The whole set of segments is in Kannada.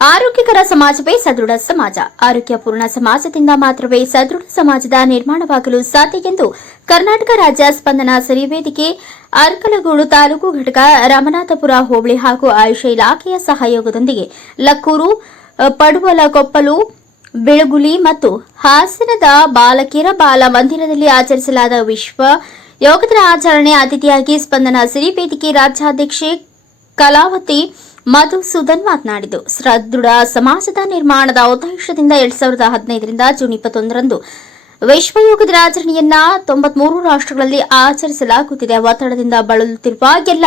ಆರೋಗ್ಯಕರ ಸಮಾಜವೇ ಸದೃಢ ಸಮಾಜ. ಆರೋಗ್ಯಪೂರ್ಣ ಸಮಾಜದಿಂದ ಮಾತ್ರವೇ ಸದೃಢ ಸಮಾಜದ ನಿರ್ಮಾಣವಾಗಲು ಸಾಧ್ಯ ಎಂದು ಕರ್ನಾಟಕ ರಾಜ್ಯ ಸ್ಪಂದನಾ ಸಿರಿ ವೇದಿಕೆ ಅರಕಲಗೂಡು ತಾಲೂಕು ಘಟಕ ರಾಮನಾಥಪುರ ಹೋಬಳಿ ಹಾಗೂ ಆಯುಷ ಇಲಾಖೆಯ ಸಹಯೋಗದೊಂದಿಗೆ ಲಕ್ಕೂರು, ಪಡುವಲಕೊಪ್ಪಲು, ಬೆಳಗುಲಿ ಮತ್ತು ಹಾಸನದ ಬಾಲಕಿಯರ ಬಾಲ ಮಂದಿರದಲ್ಲಿ ಆಚರಿಸಲಾದ ವಿಶ್ವ ಯೋಗ ದಿನಾಚರಣೆ ಅತಿಥಿಯಾಗಿ ಸ್ಪಂದನಾ ಸಿರಿ ವೇದಿಕೆ ರಾಜ್ಯಾಧ್ಯಕ್ಷೆ ಕಲಾವತಿ ಮಧುಸೂದನ್ ಮಾತನಾಡಿದರು. ಸದೃಢ ಸಮಾಜದ ನಿರ್ಮಾಣದ ಉದ್ದೇಶದಿಂದ 2015ರಿಂದ ಜೂನ್ 21ರಂದು ವಿಶ್ವ ಯೋಗ ದಿನಾಚರಣೆಯನ್ನ 93 ರಾಷ್ಟ್ರಗಳಲ್ಲಿ ಆಚರಿಸಲಾಗುತ್ತಿದೆ. ಒತ್ತಡದಿಂದ ಬಳಲುತ್ತಿರುವ ಎಲ್ಲ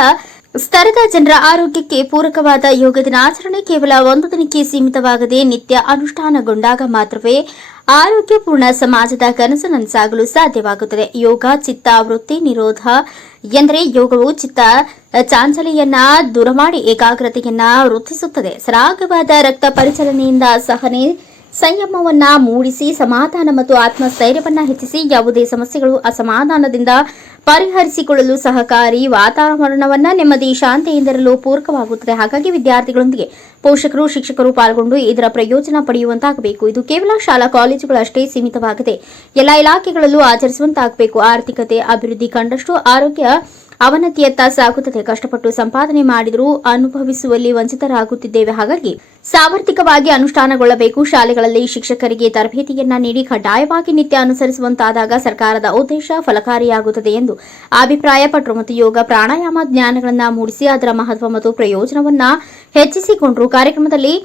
ಸ್ತರದ ಜನರ ಆರೋಗ್ಯಕ್ಕೆ ಪೂರಕವಾದ ಯೋಗ ದಿನಾಚರಣೆ ಕೇವಲ ಒಂದು ದಿನಕ್ಕೆ ಸೀಮಿತವಾಗದೆ ನಿತ್ಯ ಅನುಷ್ಠಾನಗೊಂಡಾಗ ಮಾತ್ರವೇ ಆರೋಗ್ಯಪೂರ್ಣ ಸಮಾಜದ ಕನಸು ನನಸಾಗಲು ಸಾಧ್ಯವಾಗುತ್ತದೆ. ಯೋಗ ಚಿತ್ತ ವೃತ್ತಿ ನಿರೋಧ ಎಂದರೆ ಯೋಗವು ಚಿತ್ತ ಚಾಂಚಲ್ಯವನ್ನ ದೂರ ಮಾಡಿ ಏಕಾಗ್ರತೆಯನ್ನ ವೃದ್ಧಿಸುತ್ತದೆ. ಸರಾಗವಾದ ರಕ್ತ ಪರಿಚಲನೆಯಿಂದ ಸಹನೆ ಸಂಯಮವನ್ನ ಮೂಡಿಸಿ ಸಮಾಧಾನ ಮತ್ತು ಆತ್ಮಸ್ಥೈರ್ಯವನ್ನ ಹೆಚ್ಚಿಸಿ ಯಾವುದೇ ಸಮಸ್ಯೆಗಳು ಅಸಮಾಧಾನದಿಂದ ಪರಿಹರಿಸಿಕೊಳ್ಳಲು ಸಹಕಾರಿ ವಾತಾವರಣವನ್ನ ನೆಮ್ಮದಿ ಶಾಂತಿಯಿಂದಿರಲು ಪೂರಕವಾಗುತ್ತದೆ. ಹಾಗಾಗಿ ವಿದ್ಯಾರ್ಥಿಗಳೊಂದಿಗೆ ಪೋಷಕರು, ಶಿಕ್ಷಕರು ಪಾಲ್ಗೊಂಡು ಇದರ ಪ್ರಯೋಜನ ಪಡೆಯುವಂತಾಗಬೇಕು. ಇದು ಕೇವಲ ಶಾಲಾ ಕಾಲೇಜುಗಳಷ್ಟೇ ಸೀಮಿತವಾಗದೆ ಎಲ್ಲ ಇಲಾಖೆಗಳಲ್ಲೂ ಆಚರಿಸುವಂತಾಗಬೇಕು. ಆರ್ಥಿಕತೆ ಅಭಿವೃದ್ಧಿ ಕಂಡಷ್ಟು ಆರೋಗ್ಯ ಅವನತಿಯತ್ತ ಸಾಗುತ್ತದೆ. ಕಷ್ಟಪಟ್ಟು ಸಂಪಾದನೆ ಮಾಡಿದರೂ ಅನುಭವಿಸುವಲ್ಲಿ ವಂಚಿತರಾಗುತ್ತಿದ್ದೇವೆ. ಹಾಗಾಗಿ ಸಾರ್ವತ್ರಿಕವಾಗಿ ಅನುಷ್ಠಾನಗೊಳ್ಳಬೇಕು. ಶಾಲೆಗಳಲ್ಲಿ ಶಿಕ್ಷಕರಿಗೆ ತರಬೇತಿಯನ್ನ ನೀಡಿ ಕಡ್ಡಾಯವಾಗಿ ನಿತ್ಯ ಅನುಸರಿಸುವಂತಾದಾಗ ಸರ್ಕಾರದ ಉದ್ದೇಶ ಫಲಕಾರಿಯಾಗುತ್ತದೆ ಎಂದು ಅಭಿಪ್ರಾಯಪಟ್ಟರು. ಮತ್ತು ಯೋಗ ಪ್ರಾಣಾಯಾಮ ಜ್ಞಾನಗಳನ್ನು ಮೂಡಿಸಿ ಅದರ ಮಹತ್ವ ಮತ್ತು ಪ್ರಯೋಜನವನ್ನ ಹೆಚ್ಚಿಸಿಕೊಂಡರು. ಕಾರ್ಯಕ್ರಮದಲ್ಲಿ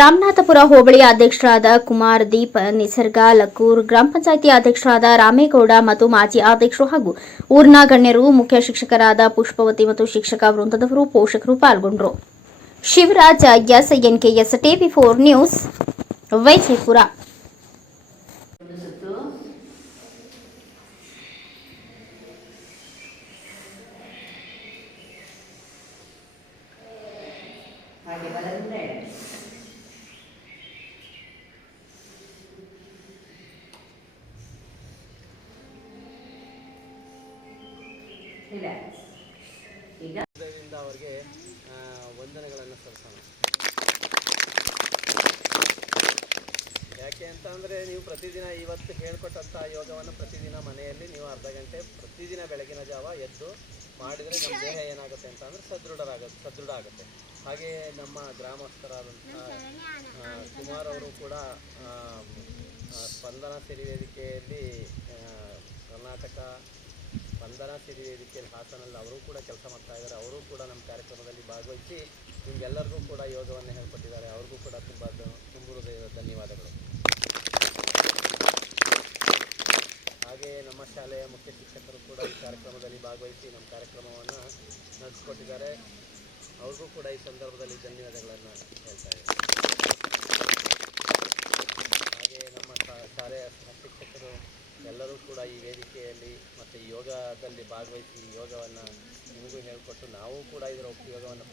ರಾಮನಾಥಪುರ ಹೋಬಳಿ ಅಧ್ಯಕ್ಷರಾದ ಕುಮಾರ್ ದೀಪ್ ನಿಸರ್ಗ, ಲಕ್ಕೂರ್ ಗ್ರಾಮ ಪಂಚಾಯಿತಿ ಅಧ್ಯಕ್ಷರಾದ ರಾಮೇಗೌಡ ಮತ್ತು ಮಾಜಿ ಅಧ್ಯಕ್ಷರು ಹಾಗೂ ಊರಿನ ಗಣ್ಯರು, ಮುಖ್ಯ ಶಿಕ್ಷಕರಾದ ಪುಷ್ಪವತಿ ಮತ್ತು ಶಿಕ್ಷಕ ವೃಂದದವರು, ಪೋಷಕರು ಪಾಲ್ಗೊಂಡರು. Shivraj S, NKS TV4 news, Vijayapura. ಇದರಿಂದ ಅವರಿಗೆ ವಂದನೆಗಳನ್ನು ಸಲ್ಲಿಸೋಣ. ಯಾಕೆ ಅಂತ ಅಂದರೆ ನೀವು ಪ್ರತಿದಿನ ಇವತ್ತು ಹೇಳಿಕೊಟ್ಟಂಥ ಯೋಗವನ್ನು ಪ್ರತಿದಿನ ಮನೆಯಲ್ಲಿ ನೀವು ಅರ್ಧ ಗಂಟೆ ಪ್ರತಿದಿನ ಬೆಳಗಿನ ಜಾವ ಎದ್ದು ಮಾಡಿದರೆ ನಮ್ಮ ದೇಹ ಏನಾಗುತ್ತೆ ಅಂತ ಅಂದರೆ ಸದೃಢ ಆಗುತ್ತೆ. ಹಾಗೆ ನಮ್ಮ ಗ್ರಾಮಸ್ಥರಾದಂಥ ಕುಮಾರ್ ಅವರು ಕೂಡ ಸ್ಪಂದನಾ ಸಿರಿ ವೇದಿಕೆಯಲ್ಲಿ ಕರ್ನಾಟಕ ಸ್ಪಂದನಾ ಸಿರಿ ವೇದಿಕೆಯಲ್ಲಿ ಹಾಸನಲ್ಲಿ ಅವರು ಕೂಡ ಕೆಲಸ ಮಾಡ್ತಾ ಇದ್ದಾರೆ. ಅವರು ಕೂಡ ನಮ್ಮ ಕಾರ್ಯಕ್ರಮದಲ್ಲಿ ಭಾಗವಹಿಸಿ ನಿಮಗೆಲ್ಲರಿಗೂ ಕೂಡ ಯೋಗವನ್ನು ಹೇಳ್ಕೊಟ್ಟಿದ್ದಾರೆ. ಅವ್ರಿಗೂ ಕೂಡ ತುಂಬ ಹೃದಯದ ಧನ್ಯವಾದಗಳು. ಹಾಗೆ ನಮ್ಮ ಶಾಲೆಯ ಮುಖ್ಯ ಶಿಕ್ಷಕರು ಕೂಡ ಈ ಕಾರ್ಯಕ್ರಮದಲ್ಲಿ ಭಾಗವಹಿಸಿ ನಮ್ಮ ಕಾರ್ಯಕ್ರಮವನ್ನು ನಡೆಸಿಕೊಟ್ಟಿದ್ದಾರೆ. ಅವ್ರಿಗೂ ಕೂಡ ಈ ಸಂದರ್ಭದಲ್ಲಿ ಧನ್ಯವಾದಗಳನ್ನು ಹೇಳ್ತಾ ಇದ್ದಾರೆ. ಹಾಗೆ ನಮ್ಮ ಶಾಲೆಯ ಶಿಕ್ಷಕರು ಎಲ್ಲರೂ ಕೂಡ ಈ ವೇದಿಕೆಯಲ್ಲಿ ಮತ್ತು ಯೋಗದಲ್ಲಿ ಭಾಗವಹಿಸಿ ಯೋಗವನ್ನು ನಿಮಗೂ ಹೇಳಿಕೊಟ್ಟು ನಾವು ಕೂಡ ಇದರ ಉಪಯೋಗವನ್ನು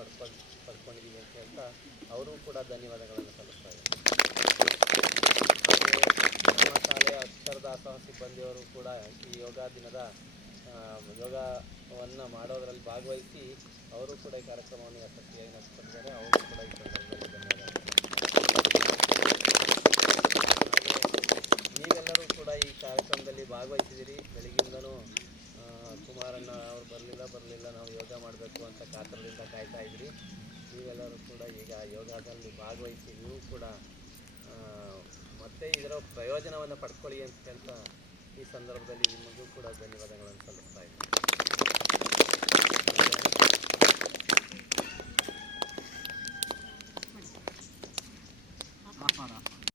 ಪಡ್ಕೊಂಡಿದ್ದೀವಿ ಅಂತ ಹೇಳ್ತಾ ಅವರು ಕೂಡ ಧನ್ಯವಾದಗಳನ್ನು ಸಲ್ಲಿಸ್ತಾ ಇದ್ದಾರೆ. ಹಾಗೆ ನಮ್ಮ ಶಾಲೆಯ ಅಕ್ಷರದಾಸೋಹ ಸಿಬ್ಬಂದಿಯವರು ಕೂಡ ಈ ಯೋಗ ದಿನದ ಯೋಗವನ್ನು ಮಾಡೋದರಲ್ಲಿ ಭಾಗವಹಿಸಿ ಅವರು ಕೂಡ ಈ ಕಾರ್ಯಕ್ರಮವನ್ನು ಯಶಸ್ವಿಯಾಗಿ ನಡೆಸಿಕೊಟ್ಟಿದ್ದಾರೆ. ಅವರು ಕೂಡ ಈ ಸಂದರ್ಭದಲ್ಲಿ ಧನ್ಯವಾದಗಳು. ನೀವೆಲ್ಲರೂ ಕೂಡ ಈ ಕಾರ್ಯಕ್ರಮದಲ್ಲಿ ಭಾಗವಹಿಸಿದಿರಿ. ಬೆಳಗಿಂದನೂ ಕುಮಾರಣ್ಣ ಅವರು ಬರಲಿಲ್ಲ ನಾವು ಯೋಗ ಮಾಡಬೇಕು ಅಂತ ಕಾತರದಿಂದ ಕಾಯ್ತಾ ಇದ್ರಿ. ನೀವೆಲ್ಲರೂ ಕೂಡ ಈಗ ಯೋಗದಲ್ಲಿ ಭಾಗವಹಿಸಿ ನೀವು ಕೂಡ ಮತ್ತೆ ಇದರ ಪ್ರಯೋಜನವನ್ನು ಪಡ್ಕೊಳ್ಳಿ ಅಂತ ಹೇಳ್ತಾ ಈ ಸಂದರ್ಭದಲ್ಲಿ ನಿಮಗೂ ಕೂಡ ಧನ್ಯವಾದಗಳನ್ನು ಸಲ್ಲಿಸ್ತಾ ಇದ್ದೀನಿ.